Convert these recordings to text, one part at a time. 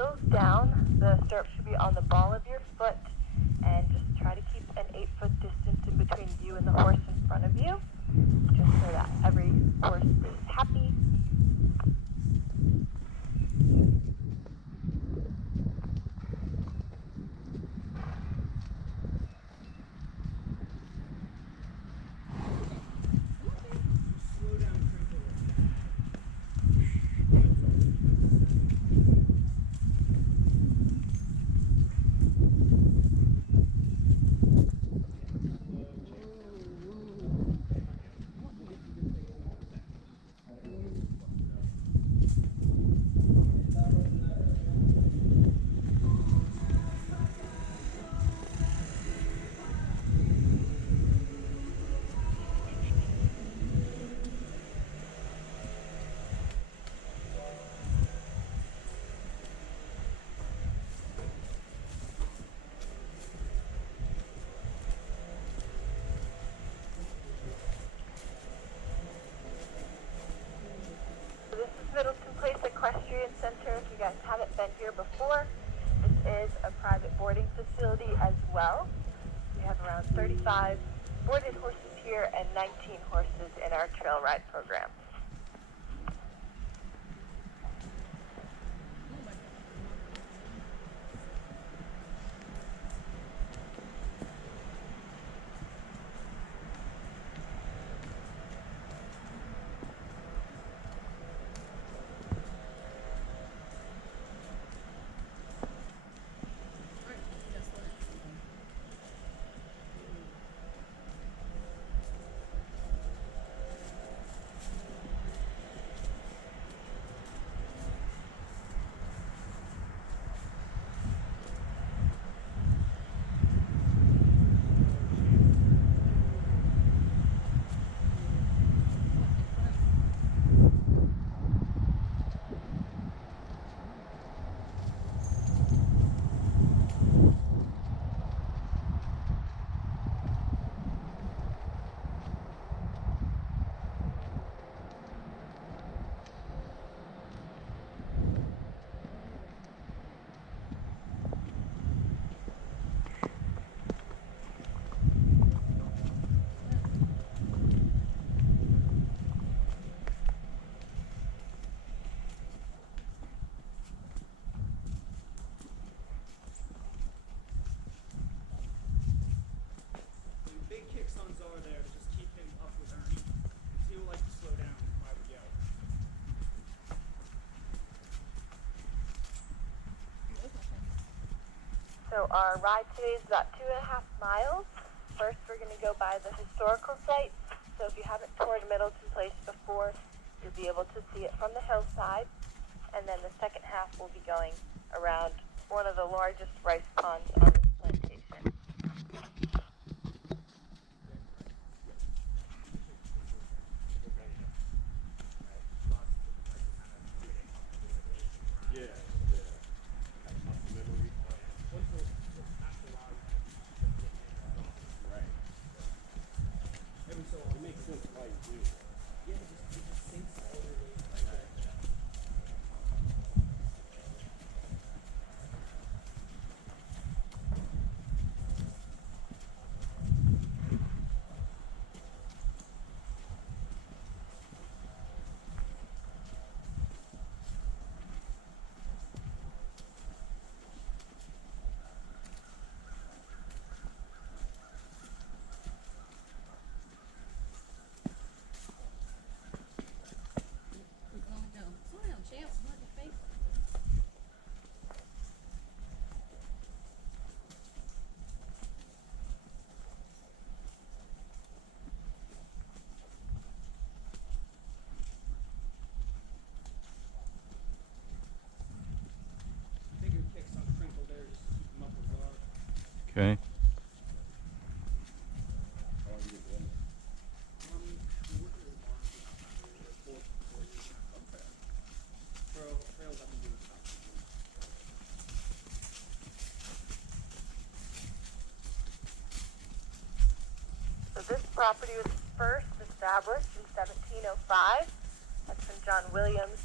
heels down. The stirrup should be on the ball of your foot, and just try to keep an 8-foot distance in between you and the horse in front of you, just so that every horse is happy. This is Middleton Place Equestrian Center. If you guys haven't been here before, this is a private boarding facility as well. We have around 35 boarded horses here and 19 horses in our trail ride program. So our ride today is about 2.5 miles. First, we're going to go by the historical site. So if you haven't toured Middleton Place before, you'll be able to see it from the hillside. And then the second half will be going around one of the largest rice ponds on this plantation. Okay. So this property was first established in 1705. That's when John Williams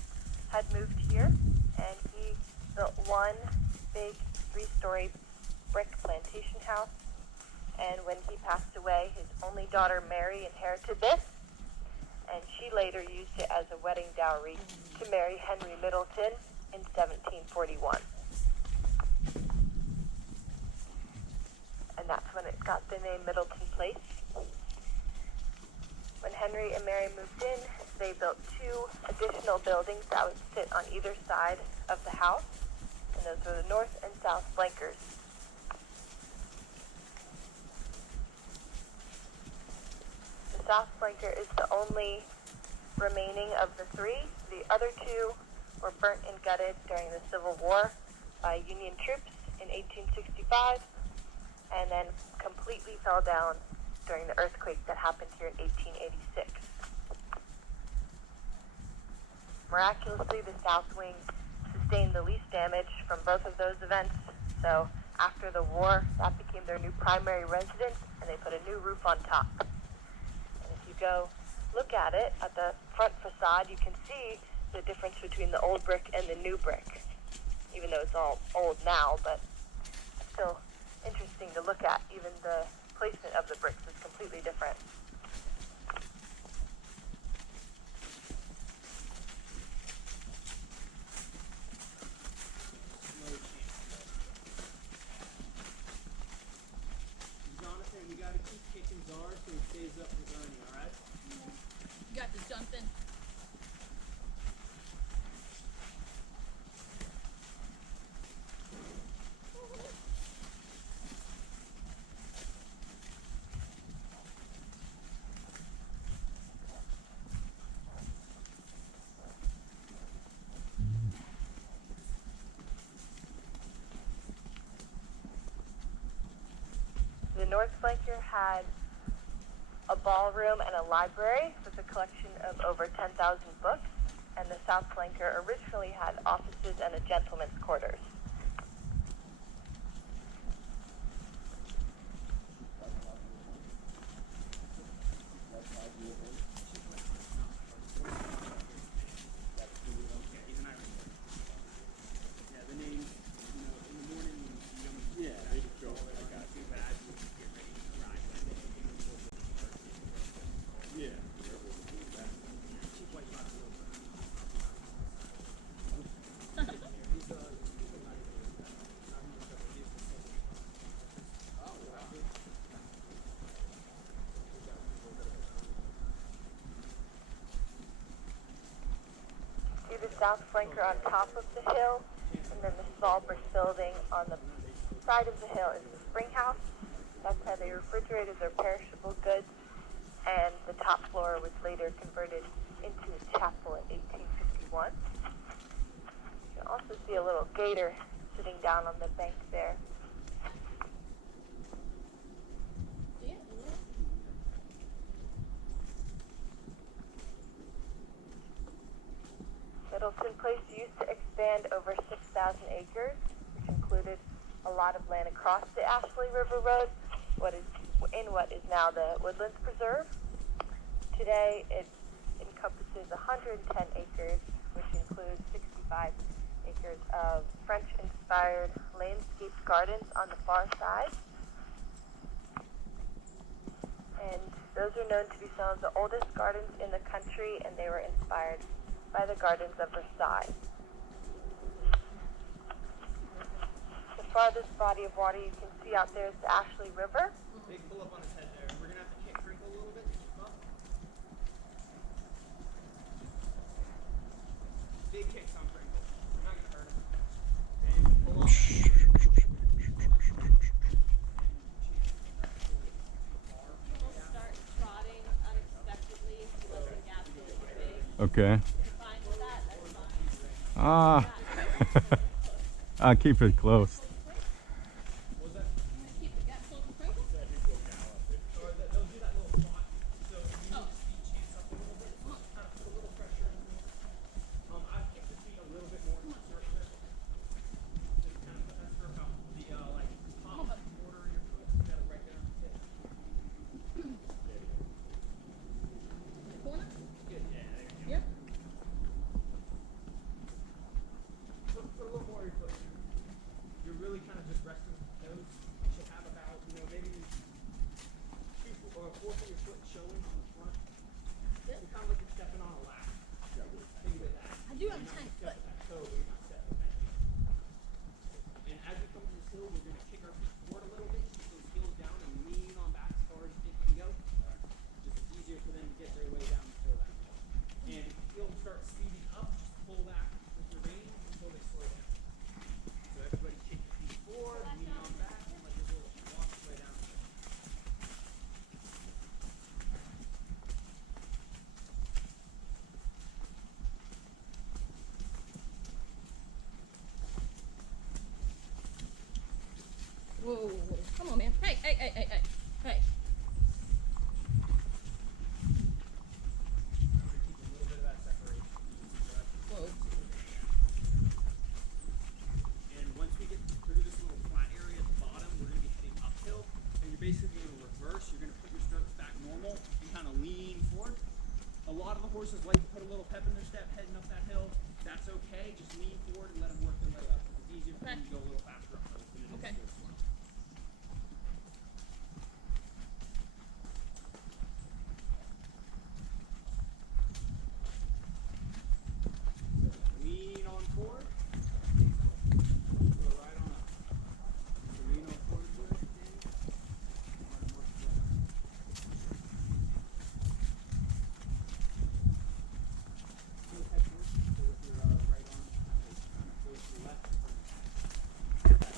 had moved here, and he built one big 3-story brick plantation house, and when he passed away, his only daughter Mary inherited this, and she later used it as a wedding dowry to marry Henry Middleton in 1741. And that's when it got the name Middleton Place. When Henry and Mary moved in, they built 2 additional buildings that would sit on either side of the house, and those were the north and south flankers. The south flanker is the only remaining of the 3. The other 2 were burnt and gutted during the Civil War by Union troops in 1865, and then completely fell down during the earthquake that happened here in 1886. Miraculously, the south wing sustained the least damage from both of those events, so after the war, that became their new primary residence, and they put a new roof on top. And if you go look at it, at the front facade, you can see the difference between the old brick and the new brick, even though it's all old now, but still interesting to look at. Even the placement of the bricks is completely different. Jonathan, we gotta keep kicking Zara so he stays up with Ernie, alright? You got this, Jonathan. The north flanker had a ballroom and a library with a collection of over 10,000 books, and the south flanker originally had offices and a gentleman's quarters. See the south flanker on top of the hill, and then the small brick building on the side of the hill is the spring house. That's how they refrigerated their perishable goods, and the top floor was later converted into a chapel in 1851. You can also see a little gator sitting down on the bank there. Middleton Place used to expand over 6,000 acres, which included a lot of land across the Ashley River Road, what is now the Woodlands Preserve. Today, it encompasses 110 acres, which includes 65 acres of French-inspired landscaped gardens on the far side. And those are known to be some of the oldest gardens in the country, and they were inspired by the gardens of Versailles. The farthest body of water you can see out there is the Ashley River. Big pull up on his head there. We're gonna have to kick Crinkle a little bit. Up. Big kicks on Crinkle. We're not gonna hurt him. And pull on that. He'll start trotting unexpectedly if you let the gap go big. Okay. Fine with that, that's fine. I'll keep it close. Keep the gap close to Crinkle. Or they'll do that little spot. So you need to speed chance up a little bit. Kind of put a little pressure in the I've kicked the feet a little bit more. Just kind of put that stirrup out. The like top quarter of your foot. You got it right there on the tip. The corner? Good. Yeah, there you go. Yep. Put a little more of your foot. Come on, man. Hey, hey, hey, hey, hey. Hey. I'm going to keep a little bit of that separation. Whoa. And once we get through this little flat area at the bottom, we're going to be heading uphill. And you're basically going to reverse. You're going to put your stirrups back normal and kind of lean forward. A lot of the horses like to put a little pep in their step heading up that hill. That's okay. Just lean forward and let them work their way up. It's easier for them to go a little faster up hills than it is Okay. to go slow. Lean on forward. Go right on up. So lean on forward good. And work your way up. Feel head first. So with your right arm kind of goes to the left. There you go.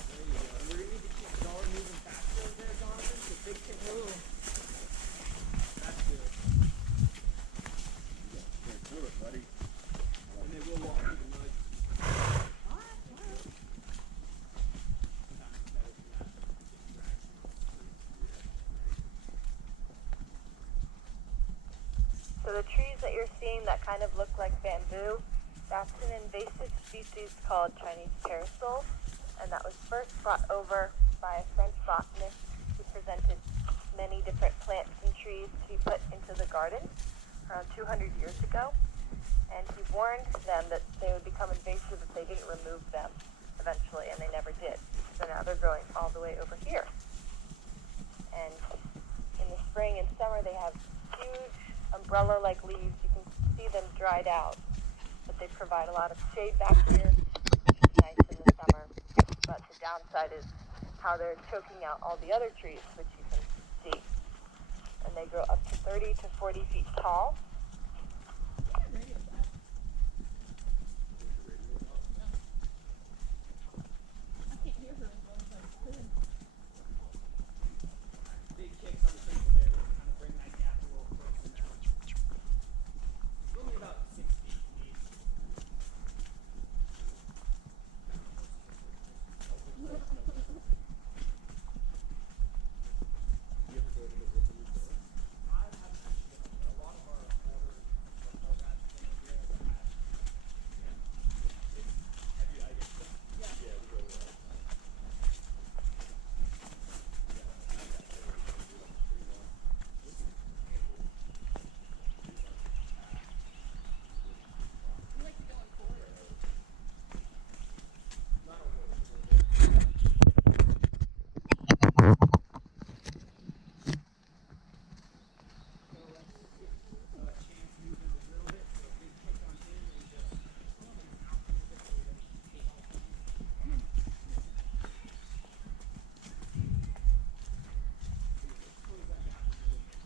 And we're going to need to keep Dar moving faster over there, Jonathan. So big kick. That's good. Do it, buddy. And then we'll walk through the mud. Sometimes it's better for that. Getting traction. So the trees that you're seeing that kind of look like bamboo, that's an invasive species called Chinese parasol, and that was first brought over by a French botanist who presented many different plants and trees to be put into the garden around 200 years ago. And he warned them that they would become invasive if they didn't remove them eventually, and they never did. So now they're growing all the way over here. And in the spring and summer, they have huge umbrella-like leaves. You can see them dried out, but they provide a lot of shade back here, which is nice in the summer. But the downside is how they're choking out all the other trees, which you can see. And they grow up to 30 to 40 feet tall. I can't hear her as well as I could. Big kicks on the table there. We'll kind of bring that gap a little closer now. It's only about 6 feet from each. I haven't actually been over there. A lot of our orders from Horseback have been over there. But have you, I guess, Yeah, we go You like to go in forward. not over So let's get Chance moving a little bit. So a big kick on him and just move him out a little bit so he doesn't take off on you. Close that gap a little bit.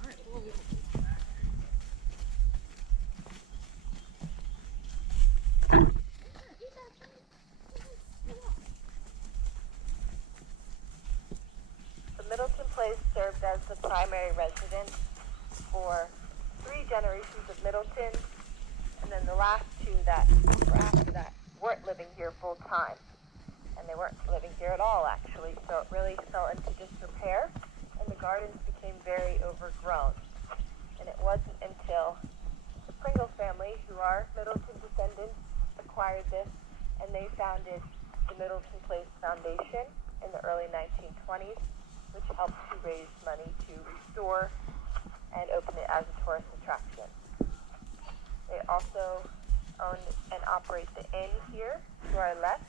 All right. Whoa. The Middleton Place served as the primary residence for 3 generations of Middleton, and then the last 2 that were after that weren't living here full time. And they weren't living here at all, actually, so it really fell into disrepair, and the gardens became very overgrown. And it wasn't until the Pringle family, who are Middleton descendants, acquired this, and they founded the Middleton Place Foundation in the early 1920s, which helped to raise money to restore and open it as a tourist attraction. They also own and operate the inn here to our left.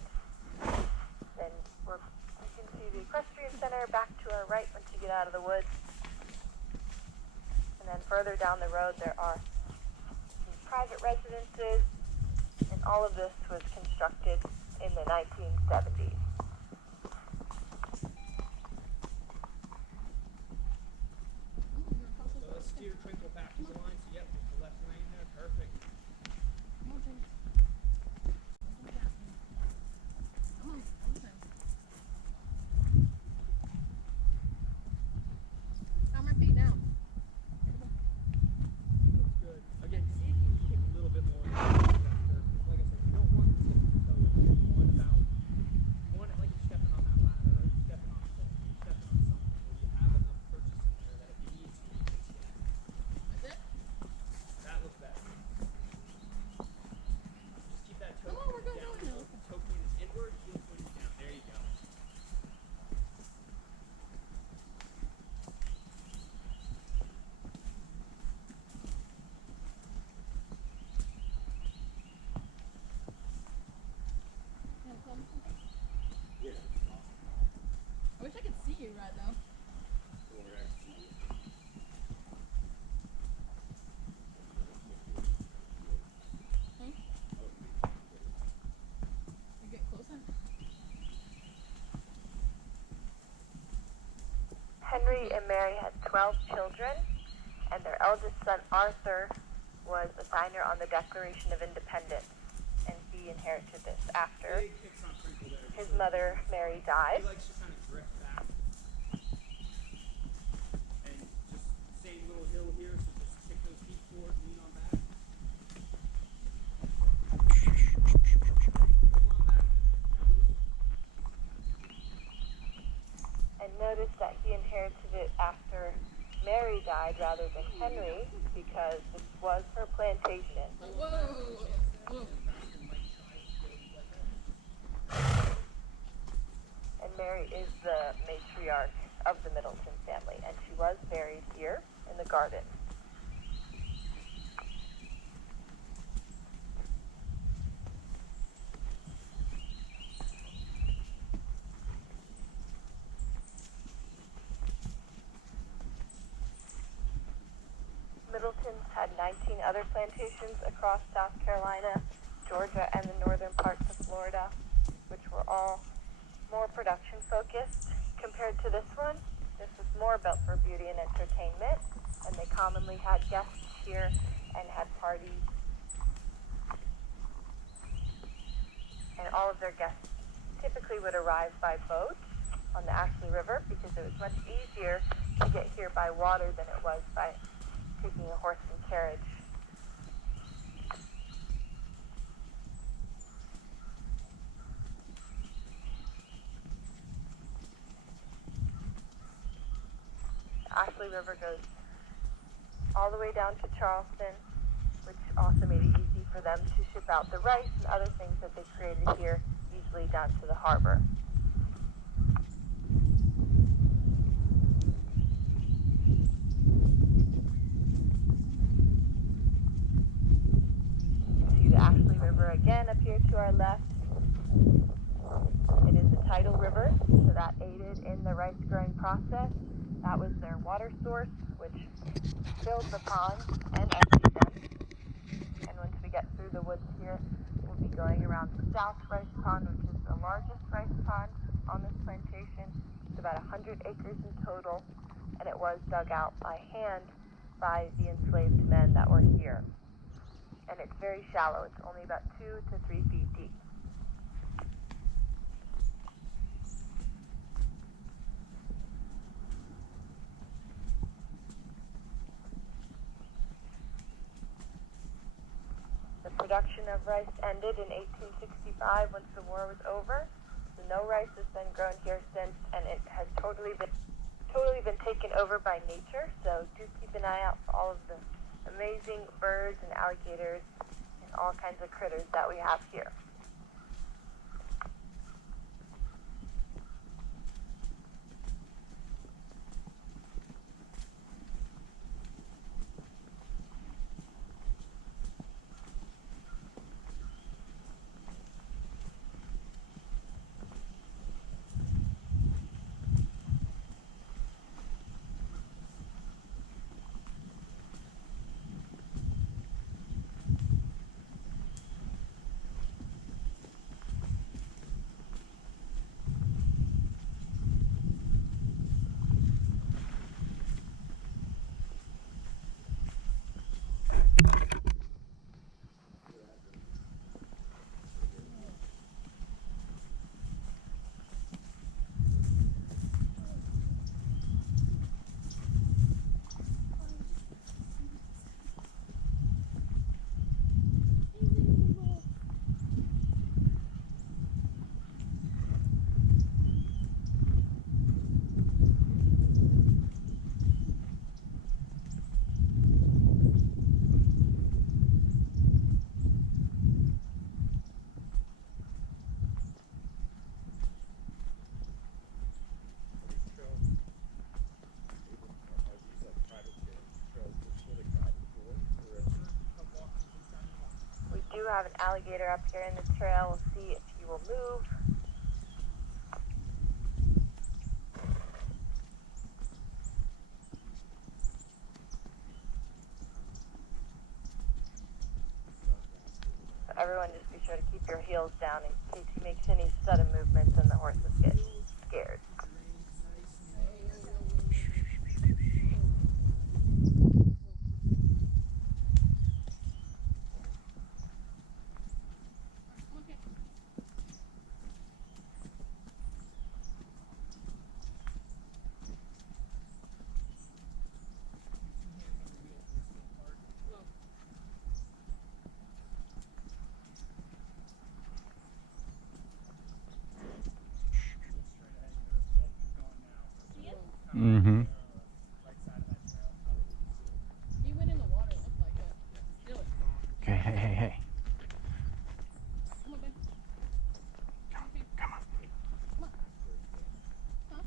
Then you can see the Equestrian Center back to our right once you get out of the woods. And then further down the road there are some private residences, and all of this was constructed in the 1970s. So let's steer Twinkle back to the line. So yep, with the left lane there, perfect. Come on, James. Come on. How my feet now? Looks good. Again, see if you can kick a little bit more. Like I said, you don't want to tip your toe in. You want about ride though. You get closer. Henry and Mary had 12 children, and their eldest son Arthur was a signer on the Declaration of Independence, and he inherited this after Big kicks on Crinkle there. his mother Mary died. He likes to kind of drift back. And just same little hill here, so just kick those feet forward, lean on back. Come on back. And notice that he inherited it after Mary died rather than Henry, because this was her plantation. Whoa. Whoa. And Mary is the matriarch of the Middleton family, and she was buried here in the garden. Middleton's had 19 other plantations across South Carolina, Georgia, and the northern parts of Florida, which were all more production focused compared to this one. This was more built for beauty and entertainment, and they commonly had guests here and had parties. And all of their guests typically would arrive by boat on the Ashley River because it was much easier to get here by water than it was by taking a horse and carriage. The Ashley River goes all the way down to Charleston, which also made it easy for them to ship out the rice and other things that they created here easily down to the harbor. The Ashley River again up here to our left. It is a tidal river, so that aided in the rice growing process. That was their water source, which filled the ponds and emptied them. And once we get through the woods here, we'll be going around the South Rice Pond, which is the largest rice pond on this plantation. It's about 100 acres in total, and it was dug out by hand by the enslaved men that were here. And it's very shallow. It's only about 2 to 3 feet deep. The production of rice ended in 1865 once the war was over. So no rice has been grown here since, and it has totally been taken over by nature. So do keep an eye out for all of the amazing birds and alligators and all kinds of critters that we have here. We do have an alligator up here in the trail. We'll see if he will move. everyone just be sure to keep your heels down in case he makes any sudden movements and the horses get scared. Mm-hmm. He went in the water, it looked like it. Do it. Okay, hey, hey, hey. Come on, Ben. Come on. Come on. Huh?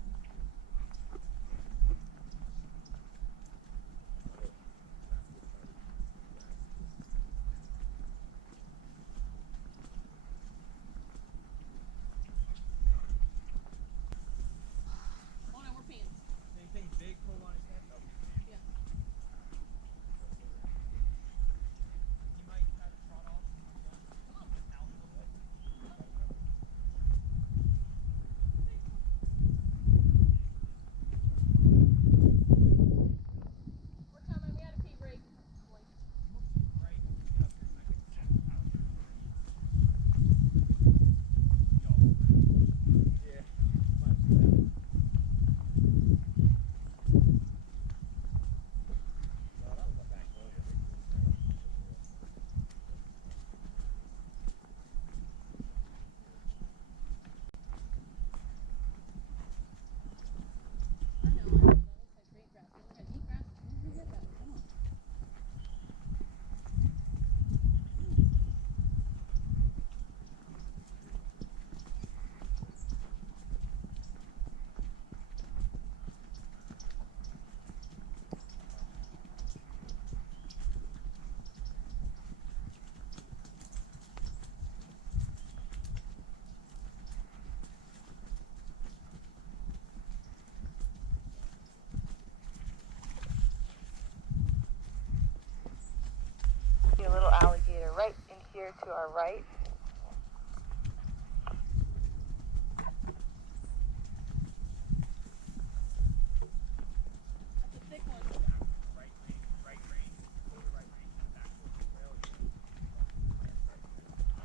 Oh no, we're peeing. Anything big pull on his head? Yeah. He might try to trot off and run down. Come on. Out a little bit. We're coming. We had a pee break. Boy. Right? Get up there. You might get out there. Yeah. Might be that. No, that was a Magnolia. I know. That looks like great grass. We got deep grass. Where did we get that? Come on. See a little alligator right in here to our right. That's a thick one. Right rein. Pull the right rein kind of back towards the trail.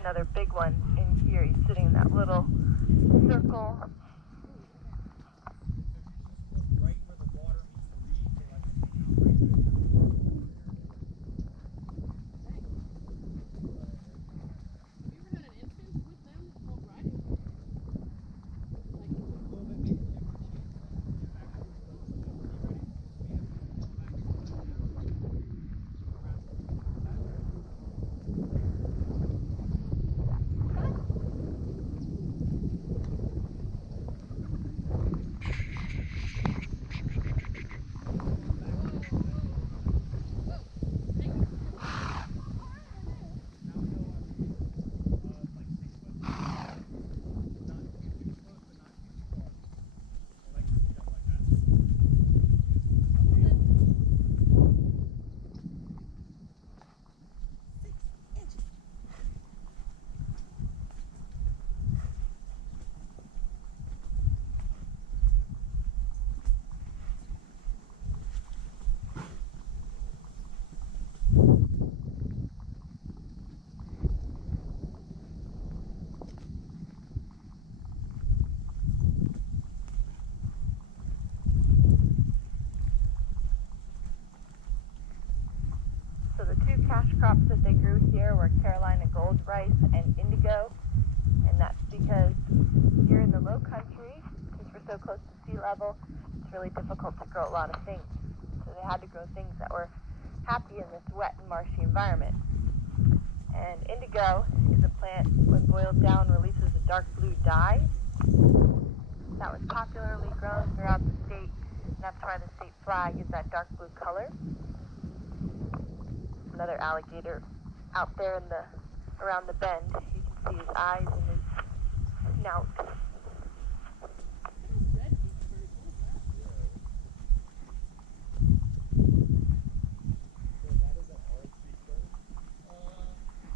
Another big one in here. He's sitting in that little circle. So if you just look right where the water meets the reeds, they like to hang out right there. Have you ever had an instance with them called riding? Like, A little bit maybe give them a chance. Get back to the boat. Be ready. We have to fall back to the boat now. Grab So the two cash crops that they grew here were Carolina gold rice and indigo. And that's because here in the low country, since we're so close to sea level, it's really difficult to grow a lot of things. So they had to grow things that were happy in this wet and marshy environment. And indigo is a plant, when boiled down, releases a dark blue dye that was popularly grown throughout the state. And that's why the state flag is that dark blue color. Another alligator out there in the around the bend. You can see his eyes and his snout. red is pretty cool.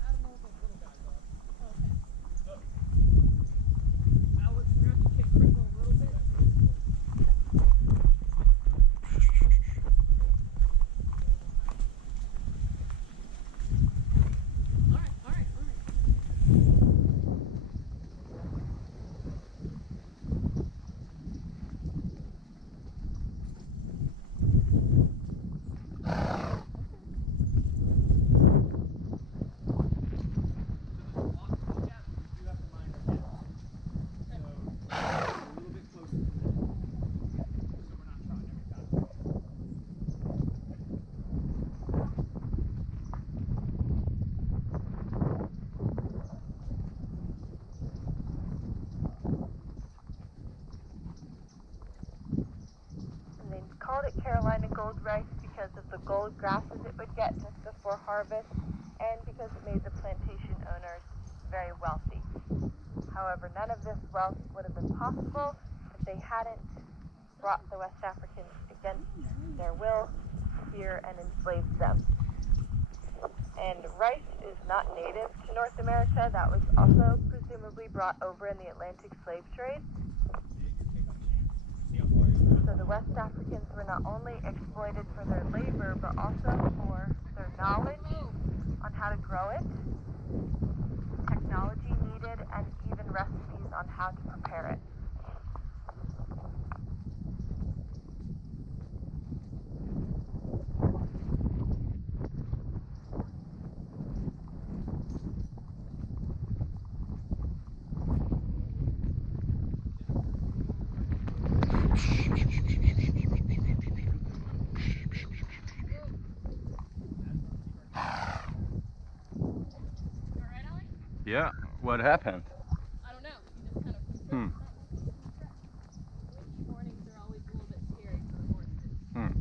I don't know what those little guys are. gold grasses it would get just before harvest, and because it made the plantation owners very wealthy. However, none of this wealth would have been possible if they hadn't brought the West Africans against their will here and enslaved them. And rice is not native to North America. That was also presumably brought over in the Atlantic slave trade. So the West Africans were not only exploited for their labor, but also for their knowledge on how to grow it, technology needed, and even recipes on how to prepare it. Yeah, what happened? I don't know. You just kind of. Hmm. Windy mornings are always a little bit scary for the horses. Hmm.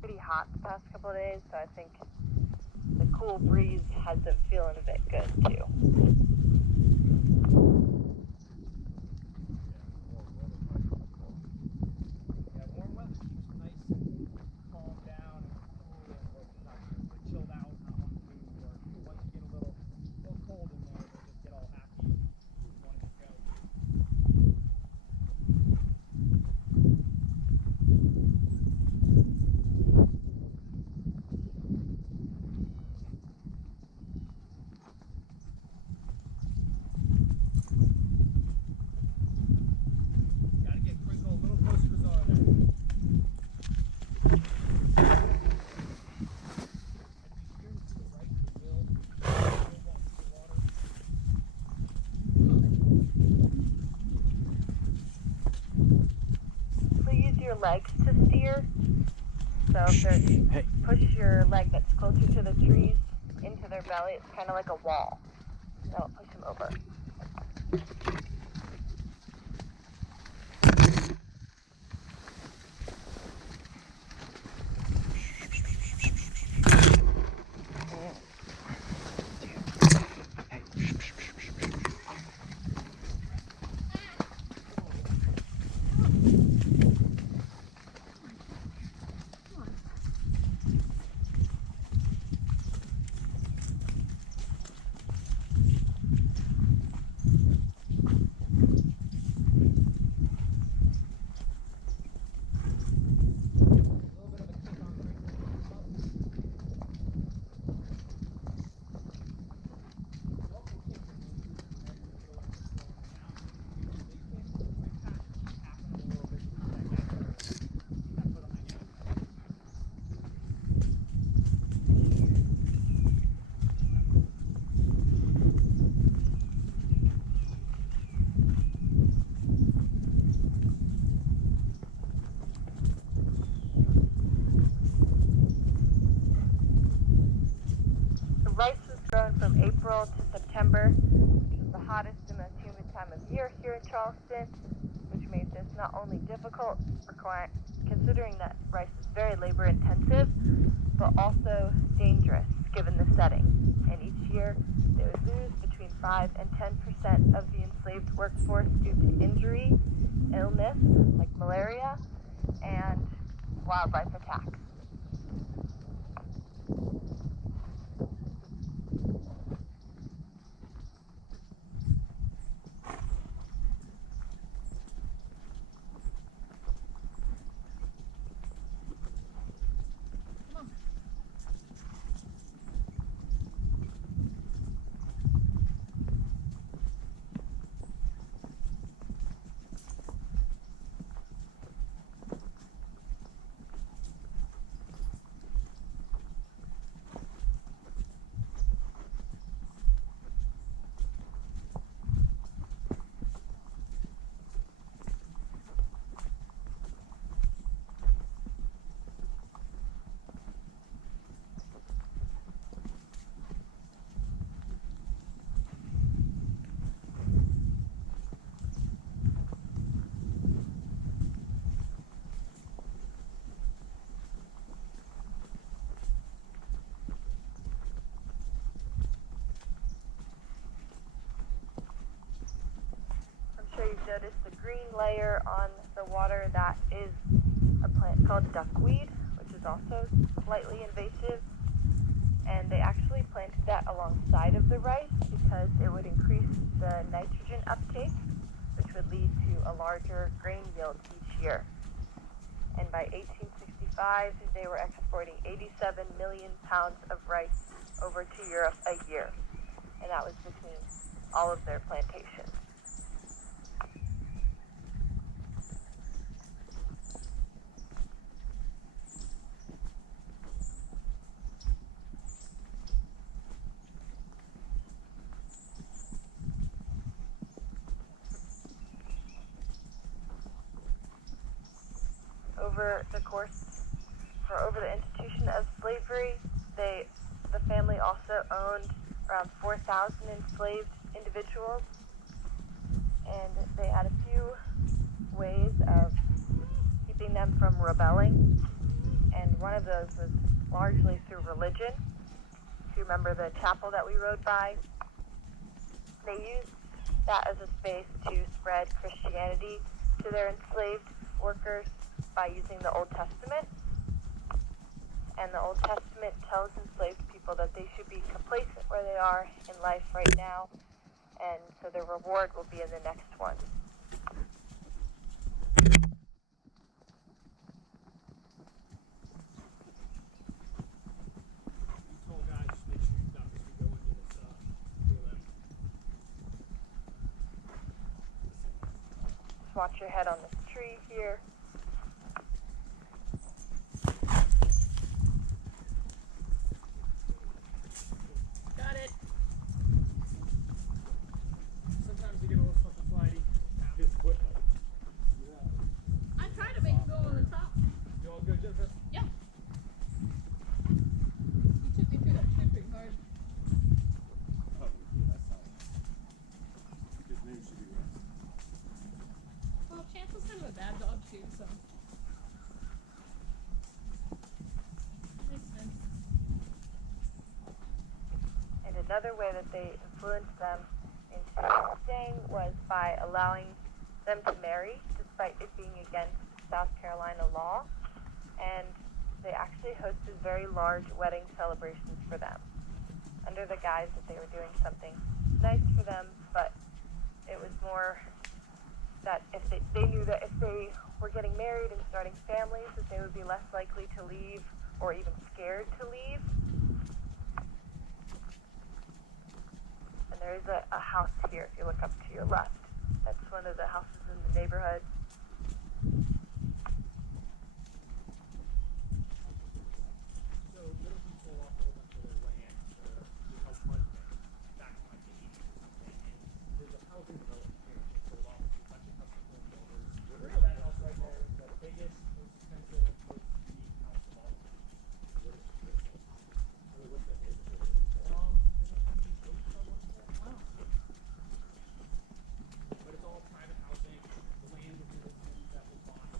Pretty hot the past couple of days, so I think the cool breeze has them feeling a bit good too. Yeah, warm weather keeps it nice and calm down and cool and not chilled out, not wanting to move. Or once you get a little cold in there, they'll just get all happy and wanting to go. Gotta get Crinkle a little closer to Zara there. So use your legs to steer. So if there's, Hey. push your leg that's closer to the trees into their belly, it's kind of like a wall. That'll push them over. Rice was grown from April to September, which is the hottest and most humid time of year here in Charleston, which made this not only difficult, considering that rice is very labor intensive, but also dangerous given the setting. And each year they would lose between 5 and 10% of the enslaved workforce due to injury, illness like malaria, and wildlife attacks. layer on the water that is a plant called duckweed, which is also slightly invasive. And they actually planted that alongside of the rice because it would increase the nitrogen uptake, which would lead to a larger grain yield each year. And by 1865, they were exporting 87 million pounds of rice over to Europe a year. And that was between all of their plantations. Over the institution of slavery, the family also owned around 4,000 enslaved individuals, and they had a few ways of keeping them from rebelling, and one of those was largely through religion. If you remember the chapel that we rode by, they used that as a space to spread Christianity to their enslaved workers by using the Old Testament. And the Old Testament tells enslaved people that they should be complacent where they are in life right now, and so their reward will be in the next one. You told guys just make sure you stop as we go into this BLM. Just watch your head on this tree here. Got it. Sometimes you get a little slip and slidey. Just quit though. I tried to make it go on the top. You all good, Jennifer? Yeah. You took me through that shipping hard. Oh, yeah, that's solid. His name should be Rex. Well, Chance was kind of a bad dog too, so. Makes sense. And another way that they influenced them into staying was by allowing them to marry, despite it being against South Carolina law. And they actually hosted very large wedding celebrations for them, under the guise that they were doing something nice for them, but it was more that if they knew that if they were getting married and starting families, that they would be less likely to leave or even scared to leave. And there is a house here if you look up to your left. That's one of the houses in the neighborhood. So Middleton sold off a whole bunch of their land to help fund things back in like the 80s or something. And there's a housing development here that they sold off to a bunch of custom home builders. Really? That house right there is the biggest, most expensive, most unique house of all of them. What is this? I mean, what's that neighborhood? Middleton Place, Wow. but it's all private housing. The land was Middleton that was bought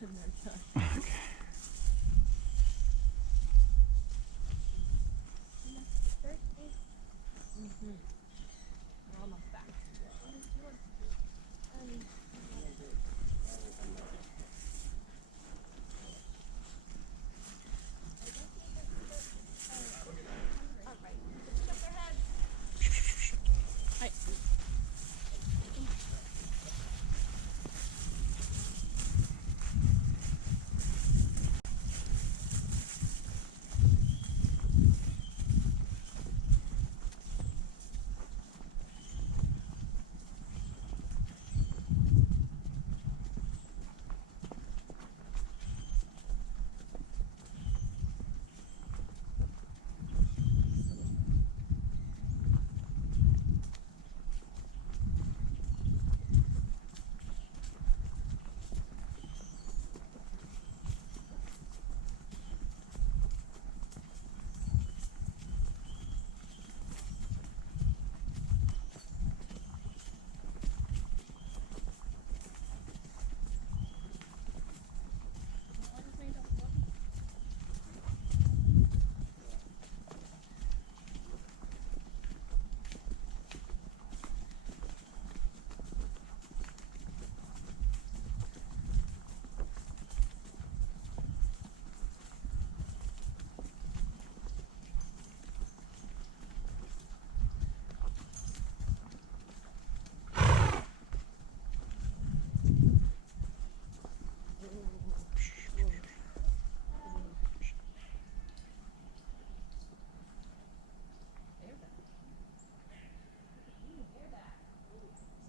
when they're done. Okay. We're almost back. Hi.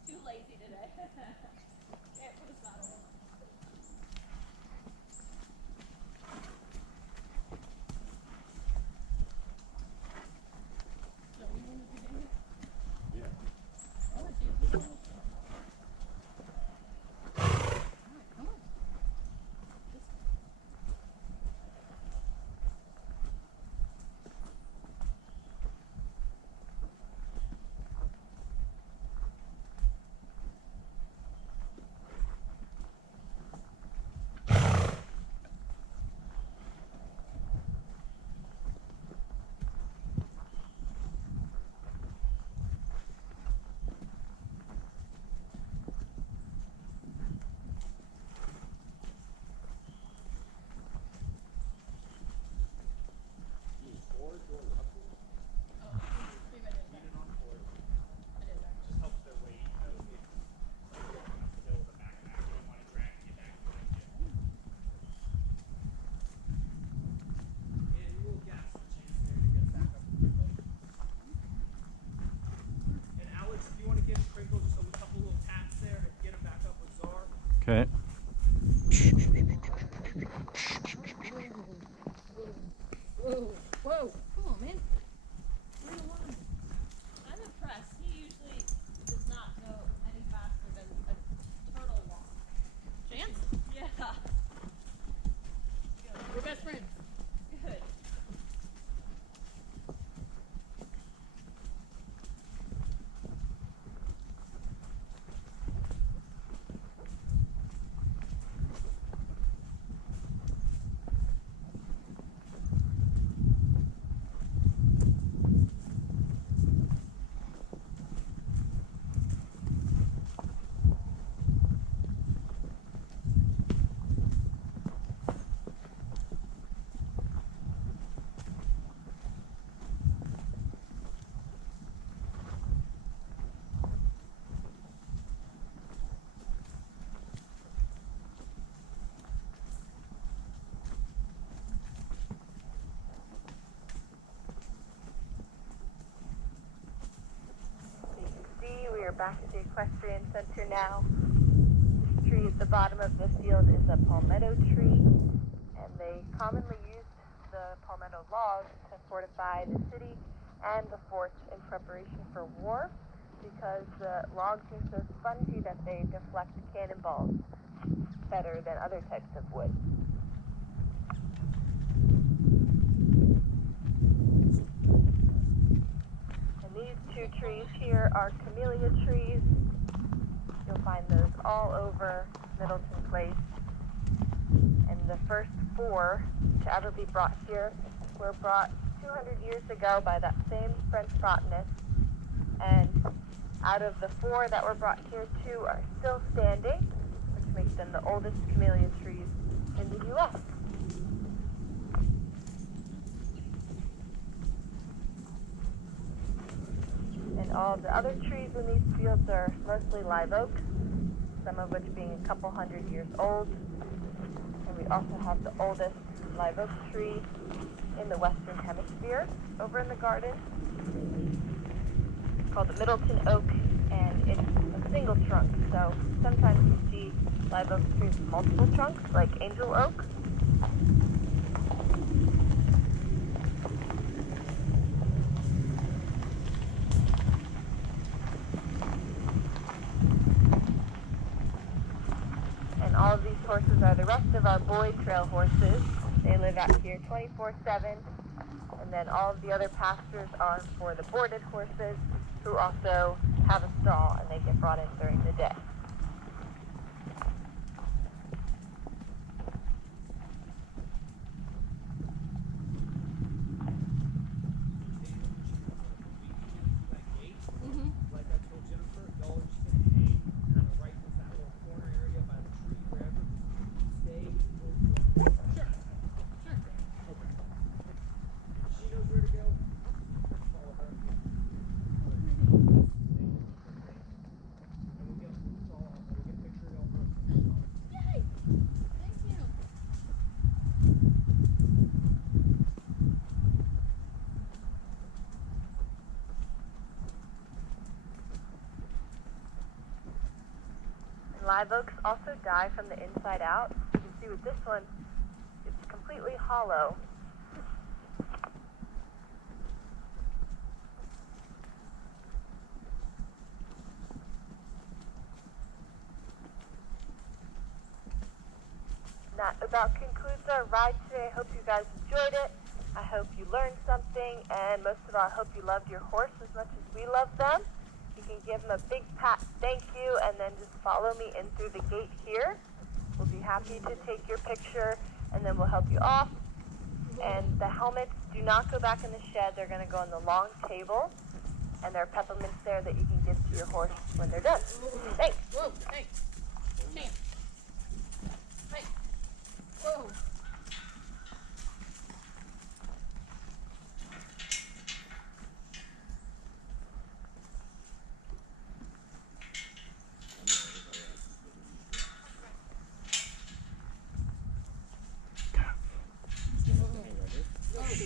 Too lazy today. Can't put a saddle on. Yeah. Okay. Whoa. Come on, man. I'm impressed. He usually does not go any faster than a turtle walk. Chance? Yeah. We're best friends. Good. We are back at the Equestrian Center now. This tree at the bottom of the field is a palmetto tree, and they commonly used the palmetto logs to fortify the city and the forts in preparation for war, because the logs are so spongy that they deflect cannonballs better than other types of wood. And these two trees here are Camellia Trees. You'll find those all over Middleton Place. And the first 4 to ever be brought here were brought 200 years ago by that same French botanist. And out of the 4 that were brought here, 2 are still standing, which makes them the oldest camellia trees in the U.S. And all of the other trees in these fields are mostly live oaks, some of which being a couple hundred years old. And we also have the oldest live oak tree in the Western Hemisphere over in the garden. It's called the Middleton oak, and it's a single trunk. So sometimes you see live oak trees with multiple trunks, like angel oak. And all of these horses are the rest of our boy trail horses. They live out here 24/7. And then all of the other pastures are for the boarded horses, who also have a stall and they get brought in during the day. Like I told Jennifer, y'all are just gonna hang kind of right in that little corner area by the tree, wherever. Stay. Sure. Okay. She knows where to go. Follow her. And we'll get a picture of y'all first. Yay! Thank you. And live oaks also die from the inside out. You can see with this one, it's completely hollow. That about concludes our ride today. I hope you guys enjoyed it. I hope you learned something, and most of all, I hope you loved your horse as much as we love them. You can give them a big pat, thank you, and then just follow me in through the gate here. We'll be happy to take your picture, and then we'll help you off. And the helmets do not go back in the shed. They're going to go on the long table, and there are peppermints there that you can give to your horse when they're done. Thanks. Whoa, hey. Chance. Hey. Whoa.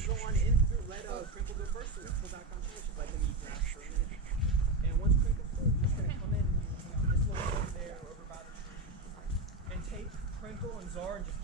Go on in through, let Crinkle go first, so go back on stage, like an e-graph for a minute. And once Crinkle's through, you're just gonna come in and hang out this little over there, over by the tree. And take Crinkle and Czar and just